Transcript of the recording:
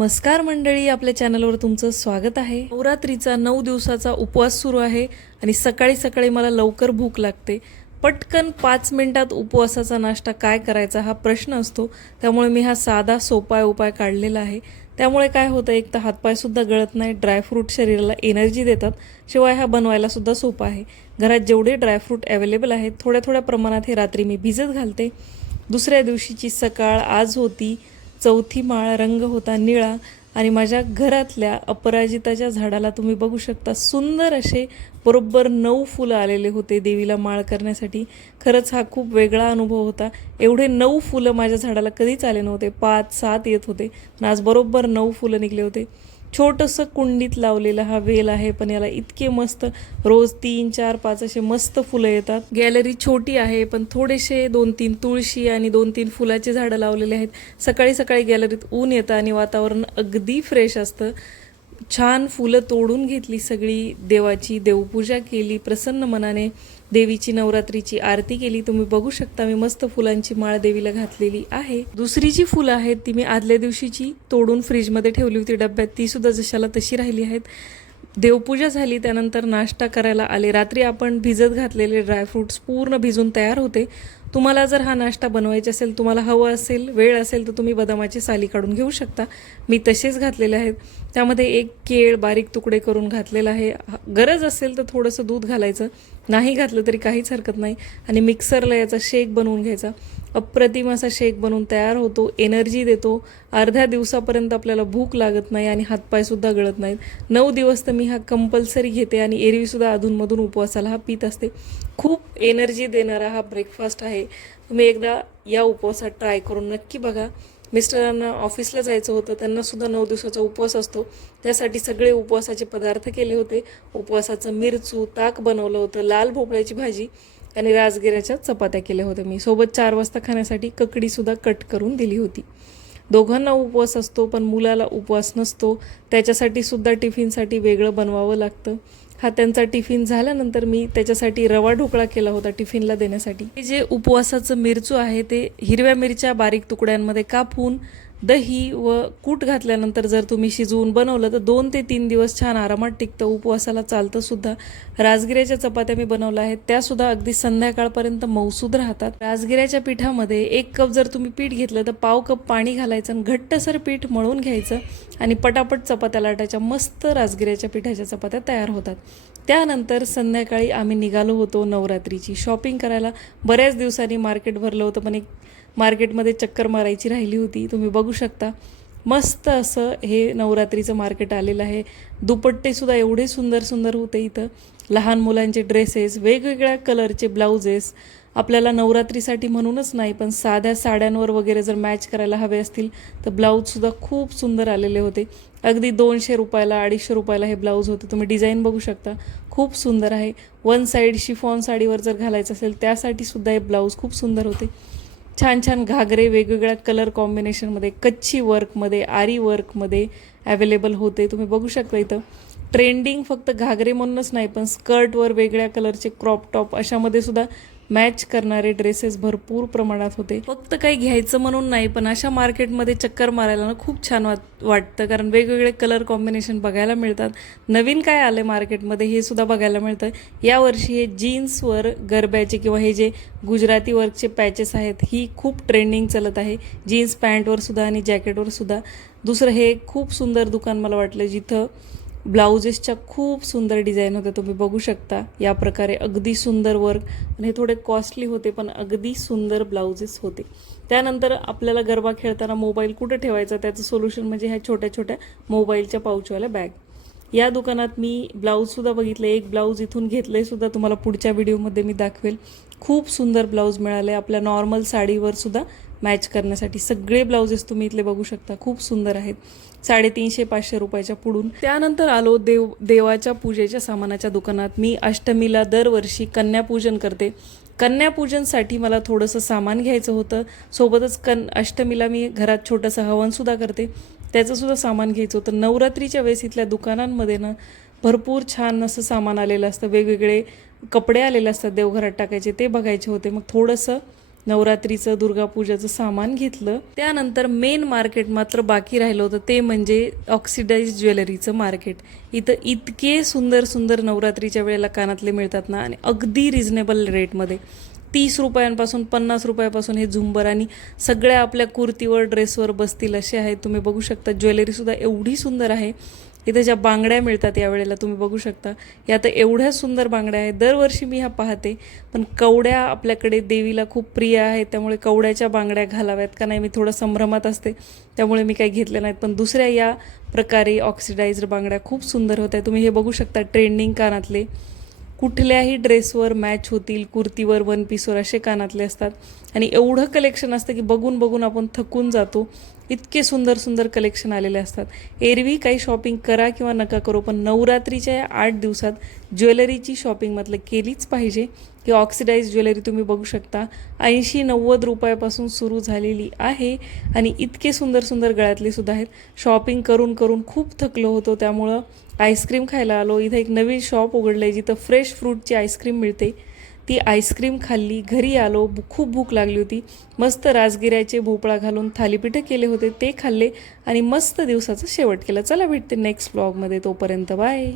नमस्कार मंडळी आपल्या चॅनलवर तुमचं स्वागत आहे. नवरात्रीचा नऊ दिवसाचा उपवास सुरू आहे आणि सकाळी सकाळी मला लवकर भूक लागते. पटकन पाच मिनिटात उपवासाचा नाश्ता काय करायचा हा प्रश्न असतो. त्यामुळे मी हा साधा सोपा उपाय काढलेला आहे. त्यामुळे काय होतं एक तर हातपायसुद्धा गळत नाही ड्रायफ्रूट शरीराला एनर्जी देतात. शिवाय हा बनवायलासुद्धा सोपा आहे. घरात जेवढे ड्रायफ्रूट अवेलेबल आहेत थोड्या थोड्या प्रमाणात हे रात्री मी भिजत घालते. दुसऱ्या दिवशीची सकाळ आज होती. चौथी माळ रंग होता निळा आणि माझ्या घरातल्या अपराजिताच्या झाडाला तुम्ही बघू शकता सुंदर असे बरोबर नऊ फुलं आलेले होते देवीला माळ करण्यासाठी. खरंच हा खूप वेगळा अनुभव होता. एवढे नऊ फुलं माझ्या झाडाला कधीच आले नव्हते. पाच सात येत होते. पण आज बरोबर नऊ फुलं निघले होते. छोटंसं कुंडीत लावलेला हा वेल आहे पण याला इतके मस्त रोज तीन चार पाच असे मस्त फुलं येतात. गॅलरी छोटी आहे पण थोडेसे दोन तीन तुळशी आणि दोन तीन फुलाचे झाडं लावलेले आहेत. सकाळी सकाळी गॅलरीत ऊन येतं आणि वातावरण अगदी फ्रेश असतं. छान फुलं तोडून घेतली सगळी देवाची देवपूजा केली प्रसन्न मनाने देवीची नवरात्रीची आरती केली. तुम्ही बघू शकता मी मस्त फुलांची माळ देवीला घातलेली आहे. दुसरी जी फुलं आहेत ती मी आदल्या दिवशीची तोडून फ्रीजमध्ये ठेवली होती. डब्यात ती सुद्धा जशाला तशी राहिली आहेत. देवपूजा झाली त्यानंतर नाश्ता करायला आले. रात्री आपण भिजत घातलेले ड्रायफ्रूट्स पूर्ण भिजून तयार होते. तुम्हाला जर हा नाश्ता बनवायचा असेल तुम्हाला हवं असेल वेळ असेल तर तुम्ही बदामाची साली काढून घेऊ शकता. मी तसेच घातलेले आहेत. त्यामध्ये एक केळ बारीक तुकडे करून घातलेला आहे. गरज असेल तर थोडंसं दूध घालायचं. नाही घातलं तरी काहीच हरकत नाही. आणि मिक्सरला याचा शेक बनवून घ्यायचा. अप्रतिम असा शेक बनवून तयार होतो. एनर्जी देतो. अर्ध्या दिवसापर्यंत आपल्याला भूक लागत नाही आणि हातपायसुद्धा गळत नाहीत. नऊ दिवस तर मी हा कंपल्सरी घेते आणि एरवीसुद्धा अधूनमधून उपवासाला हा पीत असते. खूप एनर्जी देणारा हा ब्रेकफास्ट आहे. तुम्ही एकदा या उपवासात ट्राय करून नक्की बघा. मिस्टरांना ऑफिसला जायचं होतं त्यांना सुद्धा नऊ दिवसाचा उपवास असतो. त्यासाठी सगळे उपवासाचे पदार्थ केले होते. उपवासाचं मिरचू ताक बनवलं होतं लाल भोपळ्याची भाजी आणि राजगिऱ्याच्या चपात्या केल्या होत्या. मी सोबत चार वाजता खाण्यासाठी ककडीसुद्धा कट करून दिली होती. दोघांना उपवास असतो पण मुलाला उपवास नसतो. त्याच्यासाठी सुद्धा टिफिनसाठी वेगळं बनवावं लागतं. हा त्यांचा टिफिन झाल्यानंतर मी त्याच्यासाठी रवा ढोकळा केला होता टिफिनला देण्यासाठी. हे जे उपवासाचं मिरचू आहे ते हिरव्या मिरच्या बारीक तुकड्यांमध्ये कापून दही व कूट घातल्यानंतर जर तुम्ही शिजवून बनवलं तर दोन ते तीन दिवस छान आरामात टिकतं. उपवासाला चालतं सुद्धा. राजगिऱ्याच्या चपात्या मी बनवल्या आहेत. त्यासुद्धा अगदी संध्याकाळपर्यंत मौसूद राहतात. राजगिऱ्याच्या पिठामध्ये एक कप जर तुम्ही पीठ घेतलं तर पाव कप पाणी घालायचं आणि घट्टसर पीठ मळून घ्यायचं आणि पटापट चपात्या लाटायच्या. मस्त राजगिऱ्याच्या पिठाच्या चपात्या तयार होतात. त्यानंतर संध्याकाळी आम्ही निघालो होतो नवरात्रीची. शॉपिंग करायला बऱ्याच दिवसांनी मार्केट भरलं होतं पण एक मार्केटमध्ये चक्कर मारायची राहिली होती तुम्ही बघू शकता. मस्त असं हे नवरात्रीचं मार्केट आलेलं आहे. दुपट्टेसुद्धा एवढे सुंदर सुंदर होते इथं. लहान मुलांचे ड्रेसेस वेगवेगळ्या कलरचे ब्लाउजेस. आपल्याला नवरात्रीसाठी म्हणूनच नाही पण साध्या साड्यांवर वगैरे जर मॅच करायला हवे असतील तर ब्लाऊजसुद्धा खूप सुंदर आलेले होते. अगदी दोनशे रुपयाला अडीचशे रुपयाला हे ब्लाऊज होते. तुम्ही डिझाईन बघू शकता. खूप सुंदर आहे. वन साईड शिफॉन साडीवर जर घालायचं असेल त्यासाठी सुद्धा हे ब्लाऊज खूप सुंदर होते. छान छान घागरे वेगवेगळ्या कलर कॉम्बिनेशनमध्ये कच्ची वर्कमध्ये आरी वर्कमध्ये अवेलेबल होते. तुम्ही बघू शकता इथं. ट्रेंडिंग फक्त घागरे म्हणूनच नाही पण स्कर्टवर वेगळ्या कलरचे क्रॉप टॉप अशामध्ये सुद्धा मॅच करणारे ड्रेसेस भरपूर प्रमाणात होते. फक्त काही घ्यायचं म्हणून नाही पण अशा मार्केटमध्ये चक्कर मारायला ना खूप छान वाट वाटतं. कारण वेगवेगळे कलर कॉम्बिनेशन बघायला मिळतात. नवीन काय आले मार्केटमध्ये हे सुद्धा बघायला मिळतं. यावर्षी हे जीन्सवर गरब्याचे किंवा हे जे गुजराती वर्कचे पॅचेस आहेत ही खूप ट्रेंडिंग चालत आहे. जीन्स पॅन्टवर सुद्धा आणि जॅकेटवर सुद्धा. दुसरं हे खूप सुंदर दुकान मला वाटलं जिथं ब्लाउजेसच्या खूप सुंदर डिझाईन होत्या तुम्ही बघू शकता. या प्रकारे अगदी सुंदर वर्क आणि हे थोडे कॉस्टली होते पण अगदी सुंदर ब्लाउजेस होते. त्यानंतर आपल्याला गरबा खेळताना मोबाईल कुठं ठेवायचा? त्याचं सोल्युशन म्हणजे ह्या छोट्या छोट्या मोबाईलच्या पाऊचवाल्या बॅग या दुकानात मी ब्लाऊजसुद्धा बघितले. एक ब्लाऊज इथून घेतले सुद्धा तुम्हाला पुढच्या व्हिडिओमध्ये मी दाखवेल. खूप सुंदर ब्लाऊज मिळाले आपल्या नॉर्मल साडीवर सुद्धा मॅच करण्यासाठी सगळे ब्लाउजेस तुम्ही इथले बघू शकता. खूप सुंदर आहेत. साडेतीनशे पाचशे रुपयाच्या पुढून. त्यानंतर आलो देव देवाच्या पूजेच्या सामानाच्या दुकानात. मी अष्टमीला दरवर्षी कन्यापूजन करते. कन्यापूजनसाठी मला थोडंसं सामान घ्यायचं होतं. सोबतच कन अष्टमीला मी घरात छोटंसं हवनसुद्धा करते. त्याचंसुद्धा सामान घ्यायचं होतं. नवरात्रीच्या वेळेस इथल्या दुकानांमध्ये ना भरपूर छान असं सामान आलेलं असतं. वेगवेगळे कपडे आलेले असतात देवघरात टाकायचे ते बघायचे होते. मग थोडंसं नवरात्रीचं दुर्गापूजाचं सामान घेतलं. त्यानंतर मेन मार्केट मात्र बाकी राहिलं होतं ते म्हणजे ऑक्सिडाईज ज्वेलरीचं मार्केट इथं इतके सुंदर सुंदर नवरात्रीच्या वेळेला कानातले मिळतात ना आणि अगदी रिझनेबल रेटमध्ये तीस रुपयांपासून पन्नास रुपयापासून हे झुंबर आणि सगळ्या आपल्या कुर्तीवर ड्रेसवर बसतील असे आहेत तुम्ही बघू शकता ज्वेलरीसुद्धा एवढी सुंदर आहे. इथे ज्या बांगड्या मिळतात यावेळेला तुम्ही बघू शकता. या तर एवढ्या सुंदर बांगड्या आहेत. दरवर्षी मी ह्या पाहते. पण कवड्या आपल्याकडे देवीला खूप प्रिय आहे त्यामुळे कवड्याच्या बांगड्या घालाव्यात का नाही मी थोडं संभ्रमात असते. त्यामुळे मी काही घेतल्या नाहीत. पण दुसऱ्या या प्रकारे ऑक्सिडाईज्ड बांगड्या खूप सुंदर होत्या. तुम्ही हे बघू शकता ट्रेंडिंग कानातले. कुठल्याही ड्रेसवर मॅच होतील कुर्तीवर वन पीसवर असे कानातले असतात. आणि एवढं कलेक्शन असतं की बघून बघून आपण थकून जातो. इतके सुंदर सुंदर कलेक्शन आलेले असतात. एरवी काही शॉपिंग करा किंवा नका करू पण नवरात्रीच्या या आठ दिवसात ज्वेलरीची शॉपिंग म्हटलं केलीच पाहिजे. की ऑक्सिडाईज ज्वेलरी तुम्ही बघू शकता. ऐंशी नव्वद रुपयापासून सुरू झालेली आहे आणि इतके सुंदर सुंदर गळ्यातले सुद्धा आहेत. शॉपिंग करून करून खूप थकलो होतो. त्यामुळं आईस्क्रीम खायला आलो. इथं एक नवीन शॉप उघडलं आहे जिथं फ्रेश फ्रूटची आईस्क्रीम मिळते. ती आईस्क्रीम खाल्ली घरी आलो. खूप भूक लागली होती. मस्त राजगिऱ्याचे भोपळा घालून थालीपीठं केले होते ते खाल्ले आणि मस्त दिवसाचा शेवट केला. चला भेटते नेक्स्ट ब्लॉगमध्ये तोपर्यंत बाय